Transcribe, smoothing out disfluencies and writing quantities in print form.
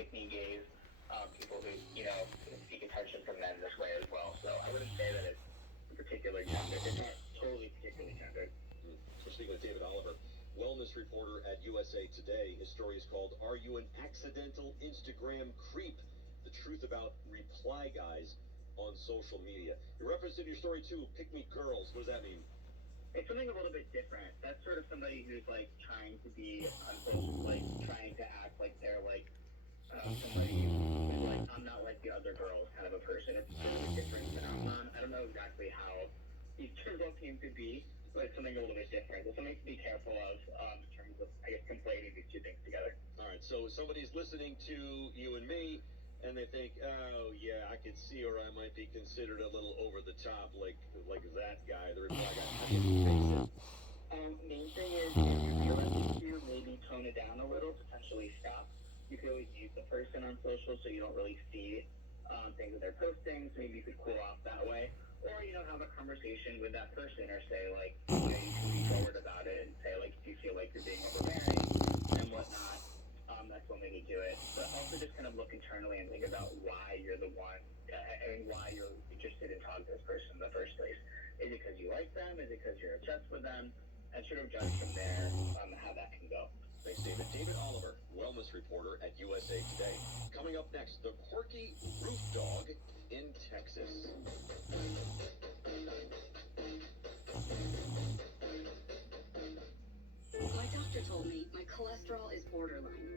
pick-me gays, people who, seek attention from men this way as well. So I wouldn't say that it's particular gender. It's not totally particularly gendered. We're speaking with David Oliver, wellness reporter at USA Today. His story is called, "Are You an Accidental Instagram Creep? The Truth About Reply Guys on Social Media." You referenced in your story, too, pick me girls. What does that mean? It's something a little bit different. That's sort of somebody who's, trying to be on social, trying to act like they're, somebody who's, I'm not like the other girls kind of a person. It's sort of a different phenomenon. I don't know exactly how these terms all came to be, but it's something a little bit different. It's something to be careful of in terms of, conflating these two things together. All right, so somebody's listening to you and me, and they think, oh, yeah, I could see where I might be considered a little over the top, like that guy, the reply guy. How do you face it? Main thing is, if you feel like you maybe tone it down a little, potentially stop. You could always mute the person on social so you don't really see things that they're posting, so maybe you could cool off that way. Or, have a conversation with that person, or say, you can be forward about it and say, if you feel like you're being overbearing and whatnot, that's one way to do it. But also just kind of look internally and think about why you're the one, why you're interested in talking to this person in the first place. Is it because you like them? Is it because you're obsessed with them? And sort of judge from there how that can go. Thanks, David. David Oliver, wellness reporter at USA Today. Coming up next, the quirky roof dog in Texas. My doctor told me my cholesterol is borderline.